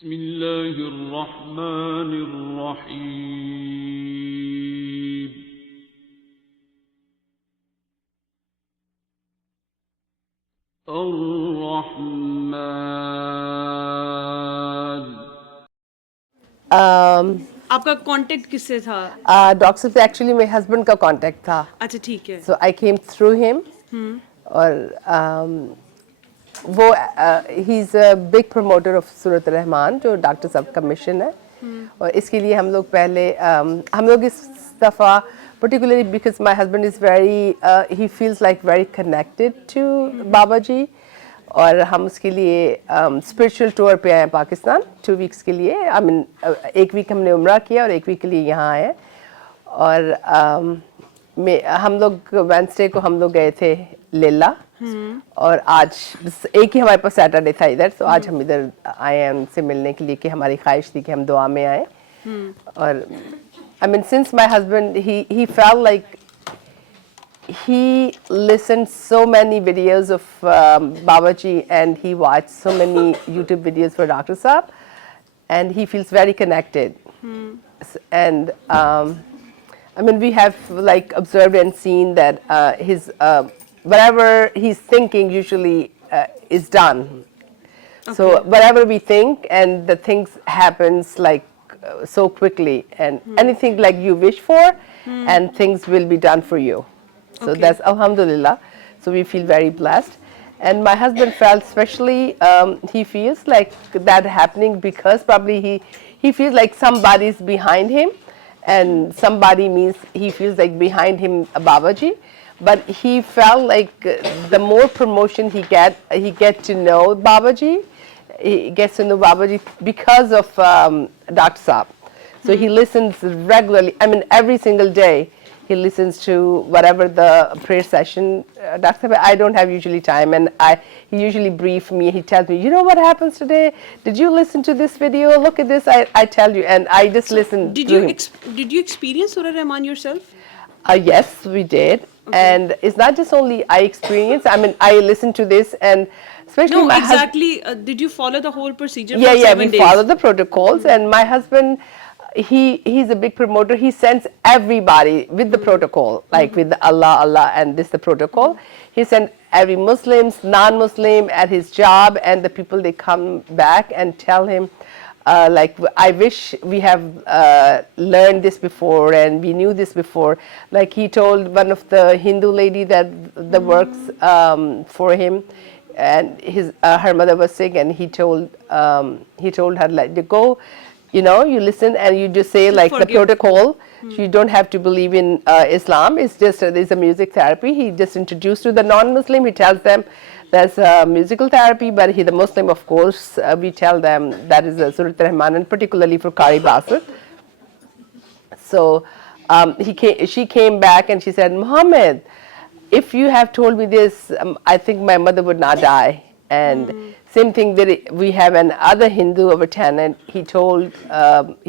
بسم الله الرحمن الرحيم الرحمن आपका कांटेक्ट किससे था? डॉक्टर से एक्चुअली मेरे हस्बैंड का कांटेक्ट था. अच्छा ठीक है. So I came through him. और वो he is a big promoter of Surat Rahman जो डॉक्टर साहब का मिशन है. और इसके लिए हम लोग पहले हम लोग इस दफ़ा particularly because my husband is very he feels like very connected to बाबा जी. और हम उसके लिए स्पिरिचुअल टूर पे आए हैं पाकिस्तान 2 वीक्स के लिए. आई मीन 1 वीक हमने उम्रा किया और 1 वीक के लिए यहाँ आए. और हम लोग वेडनेसडे को हम लोग गए थे लेला. और आज एक ही हमारे पास सैटरडे था इधर. तो आज हम इधर आए हैं उनसे मिलने के लिए कि हमारी ख्वाहिश थी कि हम दुआ में आए. और I mean since my husband he felt like he listened so many videos of Babaji and he watched so many YouTube videos for Dr. Saab and he feels very connected. And I mean we have like observed and seen that his whatever he's thinking usually is done. Okay. So whatever we think and the things happens like so quickly and anything like you wish for and things will be done for you. So that's alhamdulillah. So we feel very blessed. And my husband felt especially he feels like that happening because probably he feels like somebody's behind him and somebody means he feels like behind him Babaji. But he felt like the more promotion he get to know Babaji. He gets to know Babaji because of Dr. Saab. So he listens regularly. I mean, every single day he listens to whatever the prayer session. Dr. Saab, I don't have usually time, and he usually briefs me. He tells me, you know what happens today? Did you listen to this video? Look at this. I tell you, and I just listen. Did you experience Surah Rahman yourself? Yes, we did. Okay. And it's not just only I experienced. I mean, I listened to this and. Especially no, exactly. Did you follow the whole procedure? Yeah, for 7 we days? follow the protocols. And my husband, he's a big promoter. He sends everybody with the protocol, like with the Allah, and this the protocol. He sent every Muslims, non-Muslim at his job, and the people they come back and tell him, like I wish we have learned this before and we knew this before. Like he told one of the Hindu lady that the works for him. And her mother was sick, and he told her like to go, you know, you listen and you just say like the protocol. You don't have to believe in Islam. It's just there's a music therapy. He just introduced to the non-Muslim. He tells them there's a musical therapy, but the Muslim, of course, we tell them that is a Surah Rahman, and particularly for Qari Basir. So she came back and she said, Muhammad, if you have told me this, I think my mother would not die. And same thing that we have another Hindu of a tenant. He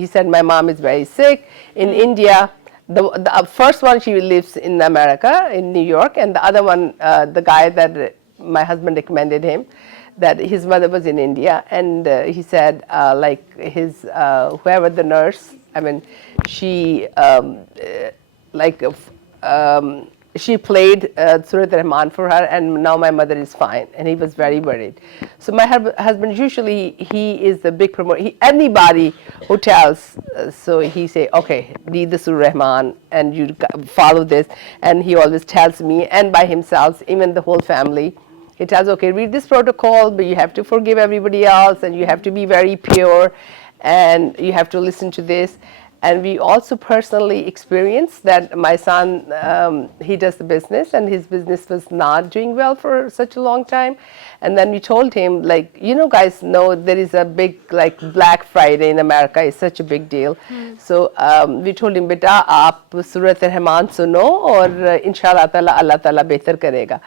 said my mom is very sick in India. The first one she lives in America, in New York, and the other one, the guy that my husband recommended him, that his mother was in India, and he said like his whoever the nurse, I mean, she she played Surah Rahman for her, and now my mother is fine, and he was very worried. So my husband usually he is the big promoter. Anybody who tells, so he say, okay, read the Surah Rahman and you follow this, and he always tells me and by himself, even the whole family. He tells, okay, read this protocol, but you have to forgive everybody else, and you have to be very pure, and you have to listen to this. And we also personally experienced that my son, he does the business, and his business was not doing well for such a long time. And then we told him, like, you know, guys know there is a big, like, Black Friday in America is such a big deal. So we told him, beta, aap Surah Rahman suno, aur inshallah ta'ala, Allah ta'ala behtar karega.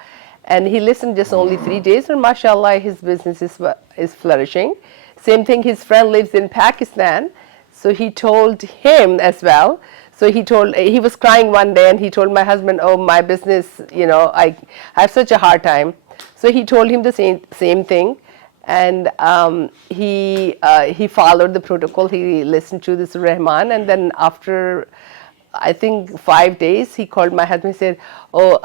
And he listened just only 3 days, and mashallah, his business is flourishing. Same thing, his friend lives in Pakistan. So he told him as well. So he was crying one day and he told my husband, oh, my business, you know, I have such a hard time. So he told him the same thing. and he followed the protocol. He listened to this Rahman, and then after I think 5 days, he called my husband and said, oh,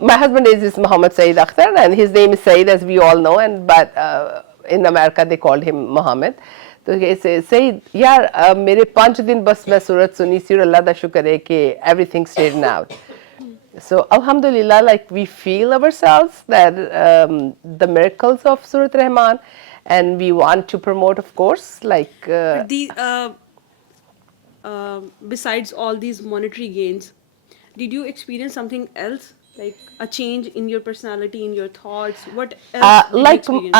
my husband is Muhammad Saeed Akhtar, and his name is Saeed, as we all know, but in America they called him Muhammad. तो ऐसे Saeed, यार मेरे 5 दिन बस मैं सूरत सुनी सी और अल्लाह दा शुक्र है कि everything straightened out. So Alhamdulillah, like we feel ourselves that the miracles of Surah Rahman, and we want to promote, of course, like besides all these monetary gains, did you experience something else, like a change in your personality, in your thoughts? What else did you like experience?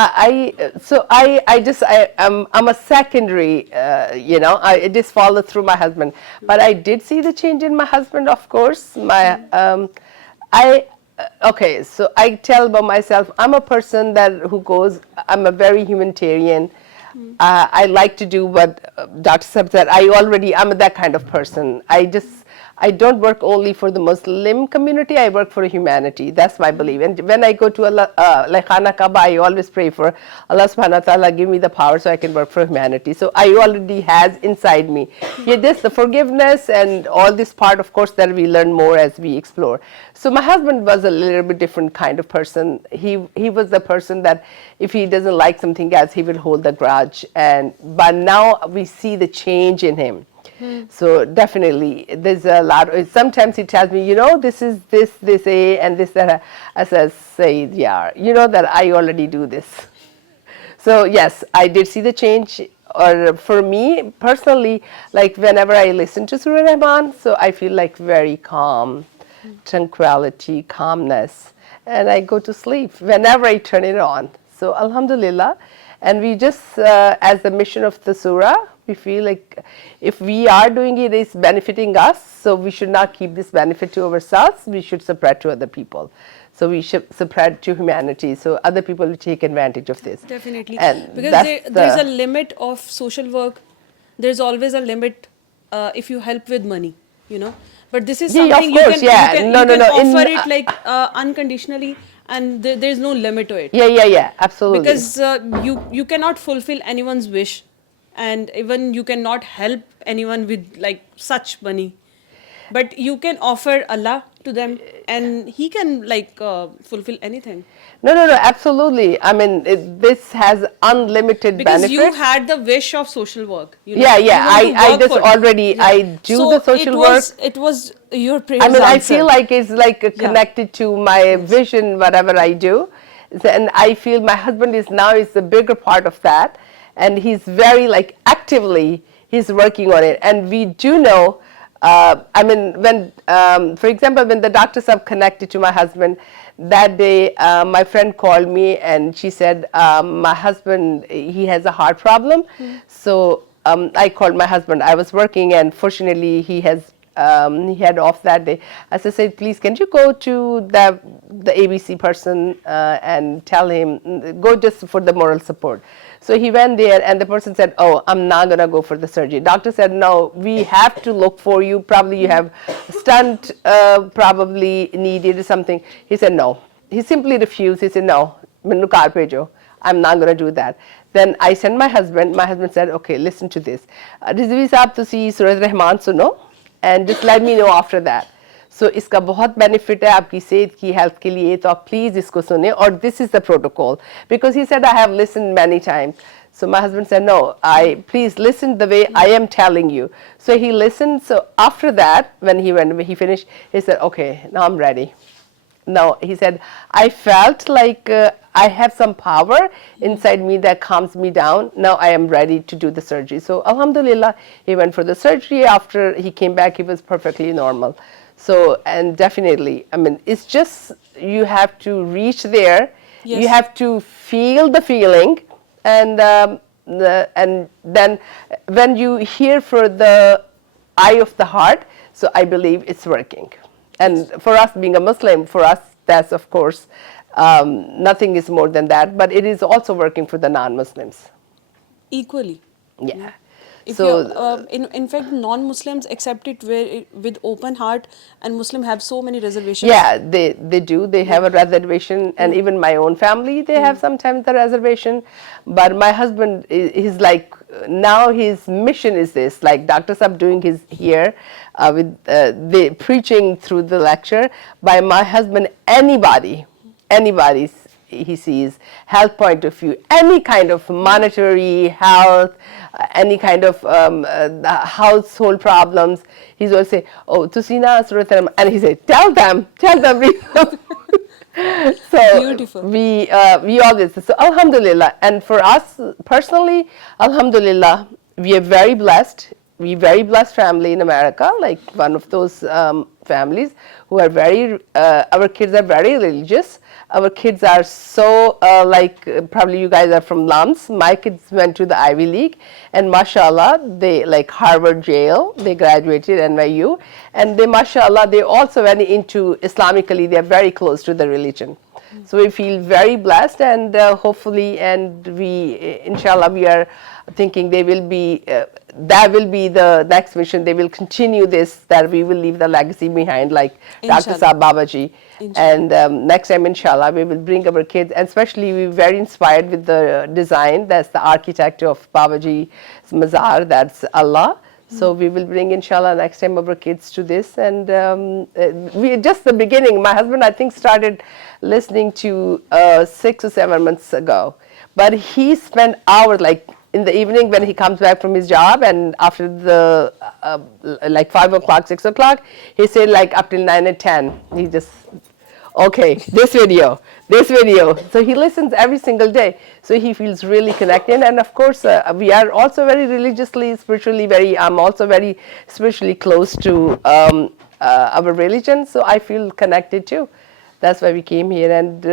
I'm a secondary, I just followed through my husband, but I did see the change in my husband, of course. Okay, so I tell about myself, I'm a person I'm a very humanitarian. I like to do what Dr. Sab said. I'm that kind of person. I don't work only for the Muslim community, I work for humanity. That's my belief. And when I go to like Khana Kaaba, I always pray for Allah subhanahu wa ta'ala, give me the power so I can work for humanity. So I already has inside me. Yeah, the forgiveness and all this part, of course, that we learn more as we explore. So my husband was a little bit different kind of person. He was the person that if he doesn't like something else, he will hold the grudge. But now we see the change in him. So definitely, there's a lot. Sometimes he tells me, this is this, and this, that. I say, yeah, that I already do this. So yes, I did see the change. Or for me personally, like whenever I listen to Surah Rahman, so I feel like very calm, tranquility, calmness, and I go to sleep whenever I turn it on. So Alhamdulillah, and we just, as the mission of the surah, we feel like if we are doing it, it's benefiting us, so we should not keep this benefit to ourselves, we should spread to other people. So we should spread to humanity, so other people will take advantage of this. Definitely. And because there's a limit of social work. There's always a limit if you help with money, But this is something you can offer it like unconditionally, and there's no limit to it. Yeah, absolutely. Because you cannot fulfill anyone's wish, and even you cannot help anyone with like such money, but you can offer Allah to them, and He can like fulfill anything. No, absolutely. I mean, this has unlimited because benefit. You had the wish of social work. I just already I do the social work. It was your prayer. I mean, I feel like it's like connected to my vision, whatever I do, and I feel my husband is a bigger part of that. And he's very like actively he's working on it, and we do know. I mean, when for example, when the doctors have connected to my husband that day, my friend called me and she said my husband, he has a heart problem. So I called my husband. I was working, and fortunately he had off that day. As I said, please, can you go to the ABC person and tell him, go just for the moral support. So he went there, and the person said, oh, I'm not going to go for the surgery. Doctor said, no, we have to look for you. Probably you have stunt probably needed or something. He said, no. He simply refused. He said, no, I'm not going to do that. Then I sent my husband. My husband said, okay, listen to this. Rizvi saab tusi Surah Rahman suno, and just let me know after that. So इसका बहुत benefit है आपकी सेहत की health के लिए, तो आप please इसको सुने, और this is the protocol, because he said I have listened many times. So my husband said, no, please listen the way I am telling you. So he listened. So after that, when he finished, he said, okay, now I'm ready. Now he said, I felt like I have some power inside me that calms me down. Now I am ready to do the surgery. So Alhamdulillah, he went for the surgery. After he came back, he was perfectly normal. So, and definitely, I mean, it's just, you have to reach there. Yes. You have to feel the feeling, and then when you hear for the eye of the heart, so I believe it's working. And for us being a Muslim, for us, that's of course, nothing is more than that, but it is also working for the non-Muslims. Equally. Yeah. If So in fact, non-Muslims accept it with open heart, and Muslim have so many reservations. yeah, they do. They have a reservation, and even my own family, they have sometimes the reservation. But my husband, he's like, now his mission is this, like Dr. Saab doing his here with the preaching through the lecture. By my husband, anybody he sees, health point of view, any kind of monetary health, any kind of household problems, he's always say, oh, tusina Surah Rahman, and he say, tell them. So Beautiful. we always, so alhamdulillah, and for us personally, alhamdulillah, we are very blessed. We very blessed family in America, like one of those families who are very, our kids are very religious. Our kids are so, probably you guys are from LUMS. My kids went to the Ivy League, and mashallah, they like Harvard, Yale, they graduated NYU, and they, mashallah, they also went into Islamically, they're very close to the religion. So we feel very blessed, and hopefully, and we, inshallah, we are thinking they will be, that will be the next mission. They will continue this, that we will leave the legacy behind, like Dr. Saab Babaji. And next time, inshallah, we will bring our kids, and especially we're very inspired with the design. That's the architect of Babaji's Mazar, that's Allah. So we will bring, inshallah, next time our kids to this. And we just the beginning. My husband, I think, started listening to 6 or 7 months ago. But he spent hours, like in the evening when he comes back from his job, and after the like 5 o'clock, 6 o'clock, he said like up till 9 or 10. He just, okay, this video. So he listens every single day. So he feels really connected. And of course, we are also very religiously, spiritually I'm also very spiritually close to our religion. So I feel connected too. That's why we came here, and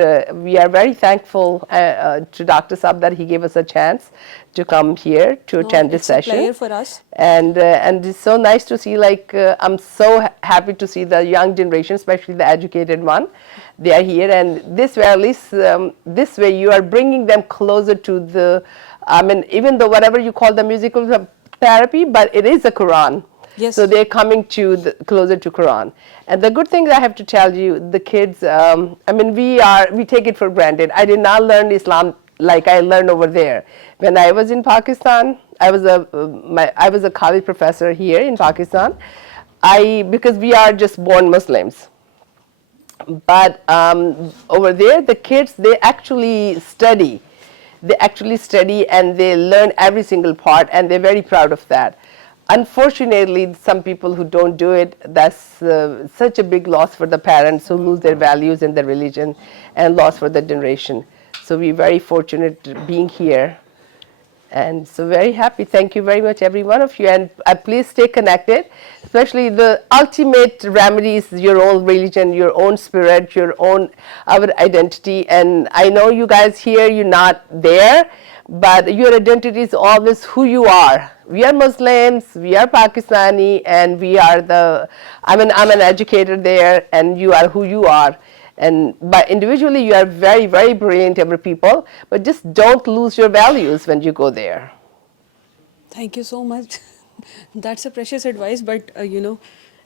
we are very thankful to Dr. Saab that he gave us a chance to come here to attend this session. It's a pleasure for us. And it's so nice to see, like, I'm so happy to see the young generation, especially the educated one. They are here, and this way, at least this way, you are bringing them closer to the, I mean, even though whatever you call the musical therapy, but it is a Quran. Yes. So they're coming to closer to Quran. And the good thing I have to tell you, the kids, I mean, we take it for granted. I did not learn Islam like I learned over there. When I was in Pakistan, I was a college professor here in Pakistan. Because we are just born Muslims. But over there, the kids, they actually study. And they learn every single part, and they're very proud of that. Unfortunately, some people who don't do it, that's such a big loss for the parents who lose their values and their religion, and loss for the generation. So we're very fortunate being here, and so very happy. Thank you very much, every one of you, and please stay connected. Especially the ultimate remedy is your own religion, your own spirit, our identity. And I know you guys here, you're not there, but your identity is always who you are. We are Muslims, we are Pakistani, and we are I'm an educator there, and you are who you are. But individually, you are very, very brilliant, every people, but just don't lose your values when you go there. Thank you so much. That's a precious advice, but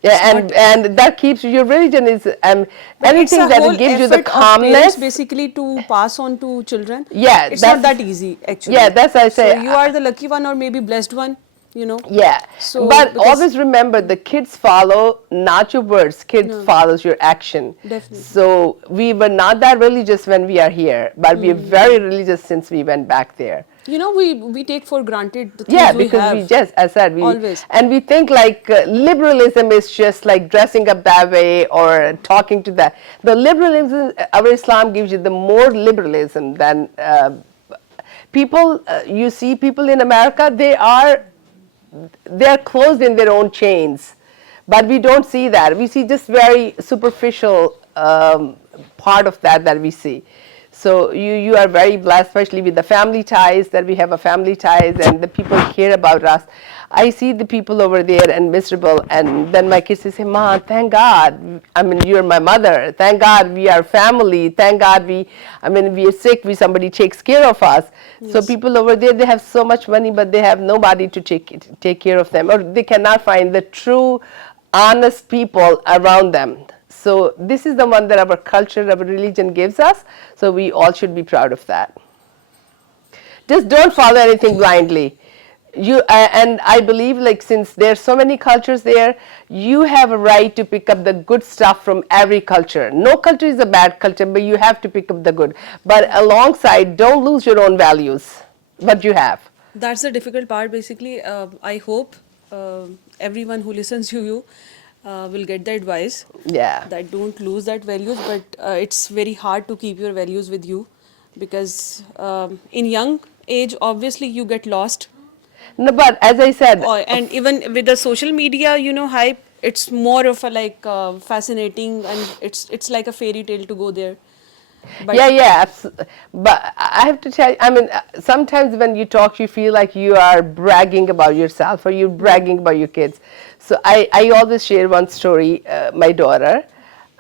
Yeah, and that keeps your religion is anything that gives you the calmness. Basically, to pass on to children. Yeah, it's not that easy actually. Yeah, that's I say. So you are the lucky one, or maybe blessed one. Yeah. So, but always remember, the kids follow not your words. Kids follows your action. Definitely. So we were not that religious when we are here, but we are very religious since we went back there. We take for granted the things we have. We just, as I said, always. And we think like liberalism is just like dressing up that way or talking to that. The liberalism, our Islam gives you the more liberalism than people. You see people in America, they are closed in their own chains, but we don't see that. We see just very superficial part of that we see. So you are very blessed, especially with the family ties, that we have a family ties and the people care about us. I see the people over there and miserable, and then my kids say, "Ma, thank God. I mean, you're my mother. Thank God we are family. Thank God we are sick. Somebody takes care of us." So Yes. people over there, they have so much money, but they have nobody to take care of them, or they cannot find the true, honest people around them. So this is the one that our culture, our religion gives us. So we all should be proud of that. Just don't follow anything blindly. And I believe, like, since there's so many cultures there, you have a right to pick up the good stuff from every culture. No culture is a bad culture, but you have to pick up the good. But alongside, don't lose your own values, what you have. That's the difficult part, basically. I hope everyone who listens to you will get the advice Yeah. that don't lose that values, but it's very hard to keep your values with you, because in young age, obviously, you get lost. No, but as I said, And even with the social media, hype, it's more of a like fascinating, and it's like a fairy tale to go there. But yeah. But I have to tell you, sometimes when you talk, you feel like you are bragging about yourself or you're bragging about your kids. So I always share one story, my daughter.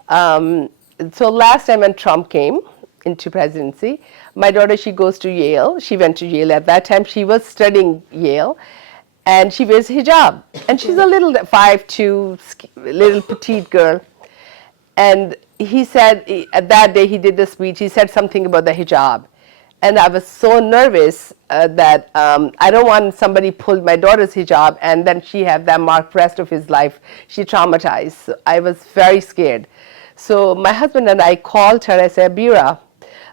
So last time when Trump came into presidency, my daughter, she goes to Yale. She went to Yale. At that time, she was studying Yale. And she wears hijab. And she's a little 5'2", little petite girl. And he said, that day he did the speech, he said something about the hijab. And I was so nervous that I don't want somebody pulled my daughter's hijab and then she have that mark rest of his life. She traumatized. So I was very scared. So my husband and I called her. I said, Bira,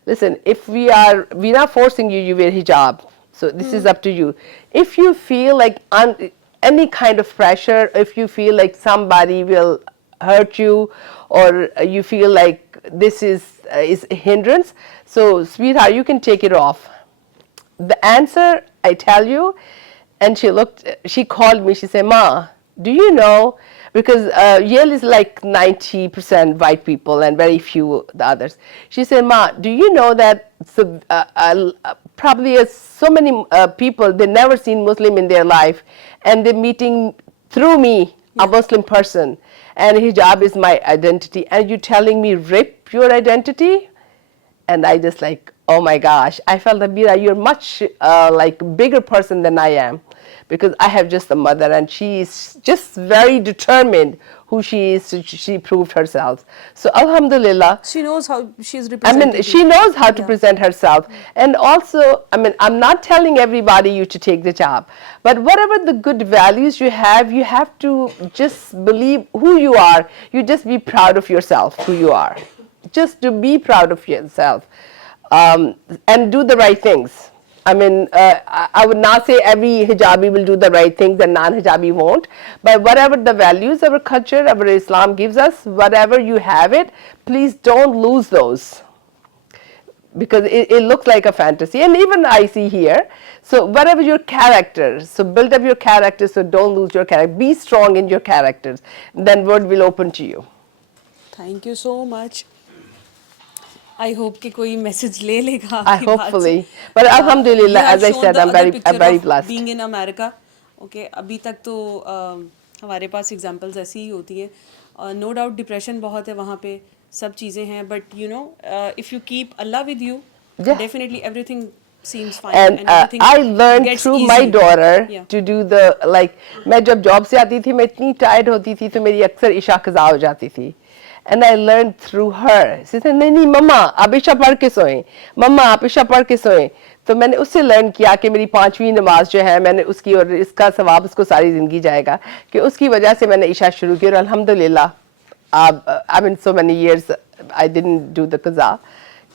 listen, if we're not forcing you, you wear hijab. So this is up to you. If you feel like any kind of pressure, if you feel like somebody will hurt you, or you feel like this is a hindrance, so sweetheart, you can take it off. The answer, I tell you, and she called me, she said, Ma, do you know, because Yale is like 90% white people and very few the others. She said, Ma, do you know that probably so many people, they never seen Muslim in their life, and they're meeting through me, a Muslim person, and hijab is my identity, and you telling me rip your identity? And I just like, oh my gosh, I felt that, Bira, you're much like bigger person than I am, because I have just a mother and she's just very determined who she is. She proved herself. So Alhamdulillah. she knows how she's represented. She knows how to present herself. And also, I'm not telling everybody you to take the job, but whatever the good values you have to just believe who you are. You just be proud of yourself, who you are. Just to be proud of yourself, and do the right things. I would not say every hijabi will do the right things and non-hijabi won't, but whatever the values our culture, our Islam gives us, whatever you have it, please don't lose those, because it looks like a fantasy. And even I see here, so whatever your character, so build up your character, so don't lose your character. Be strong in your characters, then world will open to you. Thank you so much. I hope कि कोई message ले लेगा I आपकी बात hopefully, से. but Alhamdulillah, You have as I shown said, the I'm other very picture of blessed. being in America. Okay, अभी तक तो हमारे पास examples ऐसी ही होती हैं. No doubt depression बहुत है वहाँ पे, सब चीज़ें हैं, but if you keep Allah with you, definitely everything seems fine. And everything I learned gets through easy. my daughter Yeah. to do the, like, मैं जब job से आती थी, मैं इतनी tired होती थी, तो मेरी अक्सर इशा कज़ा हो जाती थी. And I learned through her. She said, नहीं मम्मा आप इशा पढ़ के सोएं, मम्मा आप इशा पढ़ के सोएं. तो मैंने उससे लर्न किया कि मेरी 5वीं नमाज जो है, मैंने उसकी, और इसका सवाब उसको सारी ज़िंदगी जाएगा, कि उसकी वजह से मैंने इशा शुरू की. और अल्हम्दुलिल्लाह, I mean so many years I didn't do the qaza,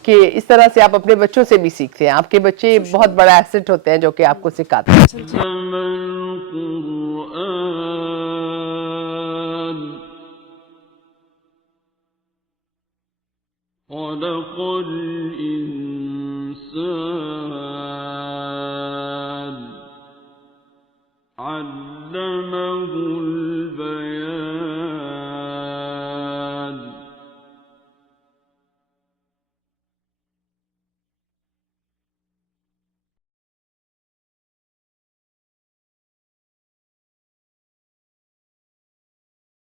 कि इस तरह से आप अपने बच्चों से भी सीखते हैं. आपके बच्चे बहुत बड़ा एसेट होते हैं जो कि आपको सिखाते हैं. خلق الإنسان علمه البيان